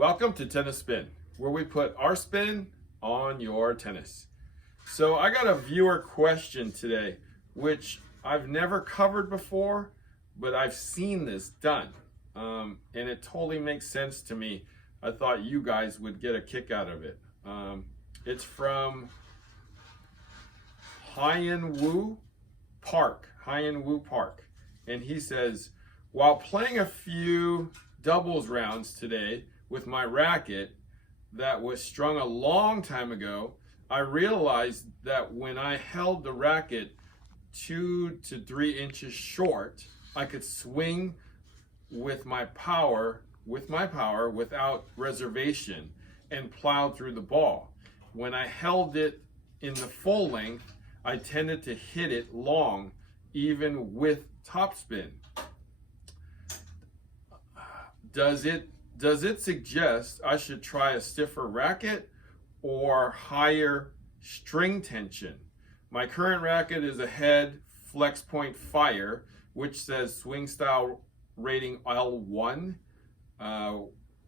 Welcome to Tennis Spin, where we put our spin on your tennis. So I got a viewer question today, which I've never covered before, but I've seen this done. And it totally makes sense to me. I thought you guys would get a kick out of it. It's from Hyunwoo Park. And he says, while playing a few doubles rounds today with my racket that was strung a long time ago, I realized that when I held the racket 2 to 3 inches short, I could swing with my power without reservation and plow through the ball. When I held it in the full length, I tended to hit it long, even with topspin. Does it suggest I should try a stiffer racket or higher string tension? My current racket is a head flex point fire, which says swing style rating L1.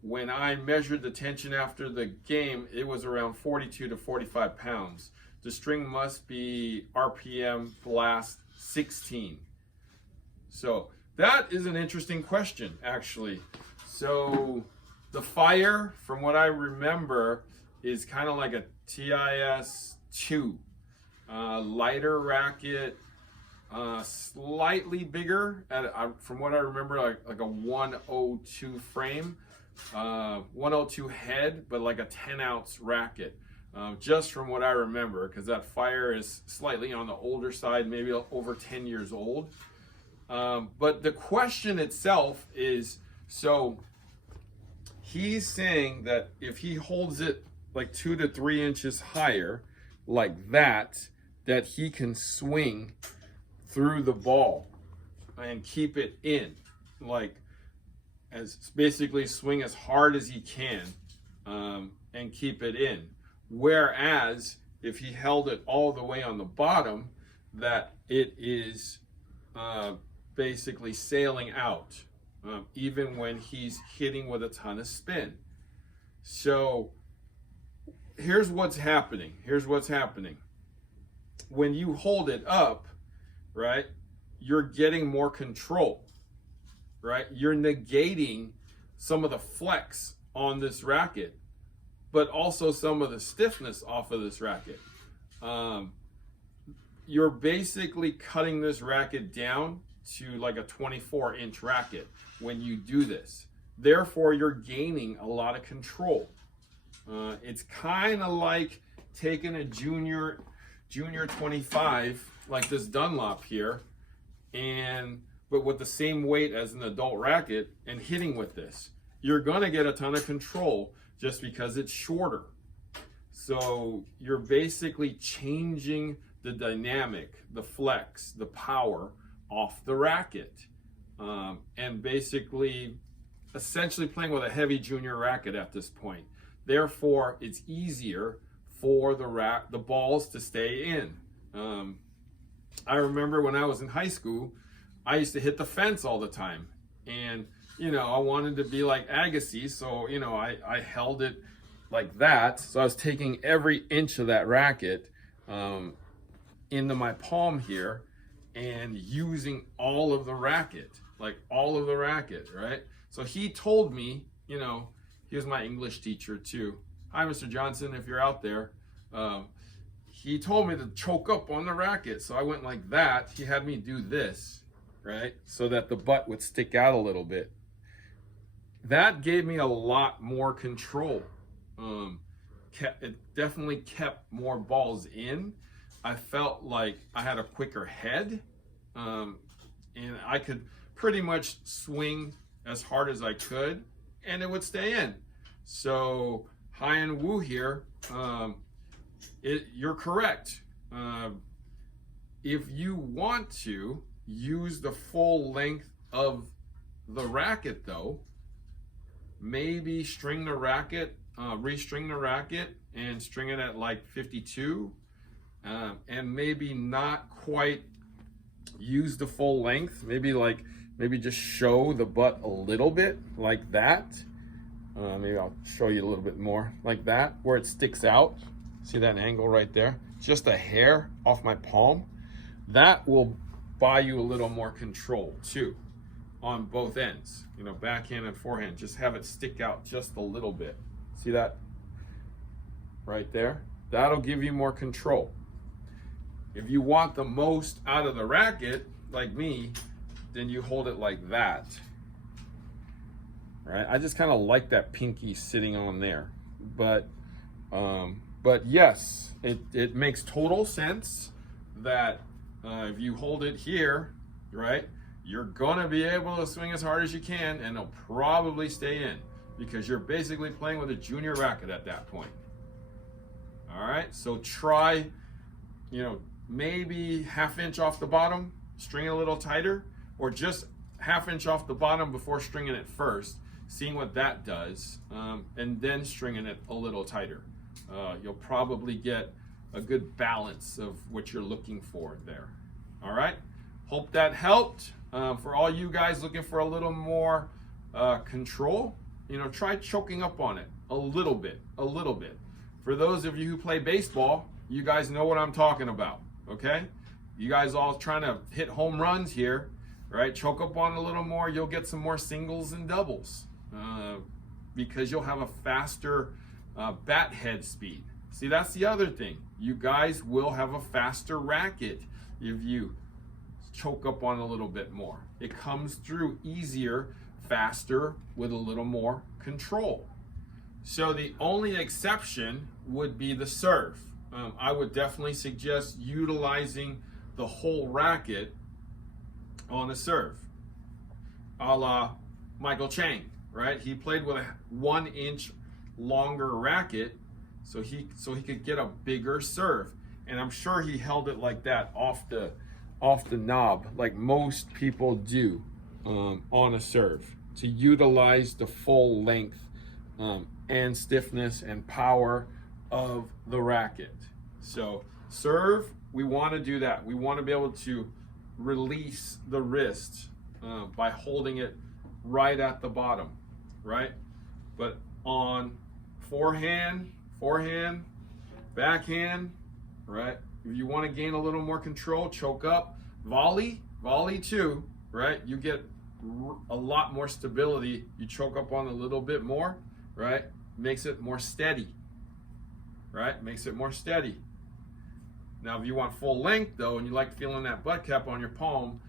When I measured the tension after the game, it was around 42 to 45 pounds. The string must be RPM blast 16. So that is an interesting question, actually. So the fire, from what I remember, is kind of like a TIS2. Lighter racket, slightly bigger, from what I remember, like a 102 frame, 102 head, but like a 10-ounce racket. Just from what I remember, because that fire is slightly on the older side, maybe over 10 years old. But the question itself is, so he's saying that if he holds it like 2 to 3 inches higher, like that he can swing through the ball and keep it in, like basically swing as hard as he can and keep it in. Whereas if he held it all the way on the bottom, that it is basically sailing out, even when he's hitting with a ton of spin. So here's what's happening. When you hold it up, right, you're getting more control, right? You're negating some of the flex on this racket, but also some of the stiffness off of this racket. You're basically cutting this racket down to like a 24-inch racket when you do this. Therefore, you're gaining a lot of control. It's kind of like taking a junior 25, like this Dunlop here, but with the same weight as an adult racket and hitting with this. You're gonna get a ton of control just because it's shorter. So you're basically changing the dynamic, the flex, the power off the racket, and basically essentially playing with a heavy junior racket at this point. Therefore, it's easier for the balls to stay in. I remember when I was in high school, I used to hit the fence all the time, and I wanted to be like Agassi, so I held it like that. So I was taking every inch of that racket into my palm here and using all of the racket, right? So he told me, he was my English teacher too. Hi, Mr. Johnson, if you're out there. He told me to choke up on the racket. So I went like that. He had me do this, right? So that the butt would stick out a little bit. That gave me a lot more control. It definitely kept more balls in. I felt like I had a quicker head, and I could pretty much swing as hard as I could, and it would stay in. So Hyunwoo here, you're correct. If you want to use the full length of the racket, though, maybe restring the racket and string it at like 52, and maybe not quite use the full length. Maybe just show the butt a little bit like that, Maybe I'll show you a little bit more like that, where it sticks out. See that angle right there? Just a hair off my palm. That will buy you a little more control too on both ends, you know, backhand and forehand. Just have it stick out just a little bit. See that right there? That'll give you more control. If you want the most out of the racket, like me, then you hold it like that. Right? I just kind of like that pinky sitting on there. But yes, it makes total sense that if you hold it here, right, you're gonna be able to swing as hard as you can, and it'll probably stay in, because you're basically playing with a junior racket at that point. All right, so try, you know, maybe ½ inch off the bottom, string it a little tighter, or just ½ inch off the bottom before stringing it first, seeing what that does, and then stringing it a little tighter. You'll probably get a good balance of what you're looking for there. All right, hope that helped. For all you guys looking for a little more control, you know, try choking up on it a little bit. For those of you who play baseball, you guys know what I'm talking about, okay? You guys all trying to hit home runs here, right? Choke up on it a little more, you'll get some more singles and doubles, because you'll have a faster bat head speed. See, that's the other thing. You guys will have a faster racket if you choke up on a little bit more. It comes through easier, faster, with a little more control. So the only exception would be the serve. I would definitely suggest utilizing the whole racket on a serve, a la Michael Chang, right? He played with a 1 inch longer racket, so he could get a bigger serve, and I'm sure he held it like that off the knob, like most people do on a serve, to utilize the full length and stiffness and power of the racket. So serve, we want to do that. We want to be able to release the wrist by holding it right at the bottom, right? But on forehand, backhand, right? If you want to gain a little more control, choke up, volley too, right? You get a lot more stability. You choke up on a little bit more, right? Makes it more steady, right? Makes it more steady. Now, if you want full length though, and you like feeling that butt cap on your palm,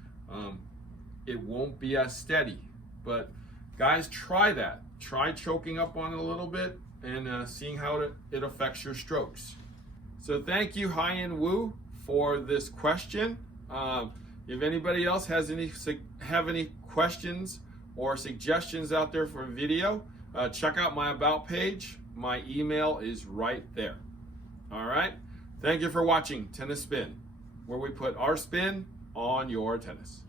it won't be as steady. But guys, try that. Try choking up on it a little bit and seeing how it affects your strokes. So thank you, Hyunwoo, for this question. If anybody else have any questions or suggestions out there for a video, check out my About page. My email is right there. All right. Thank you for watching Tennis Spin, where we put our spin on your tennis.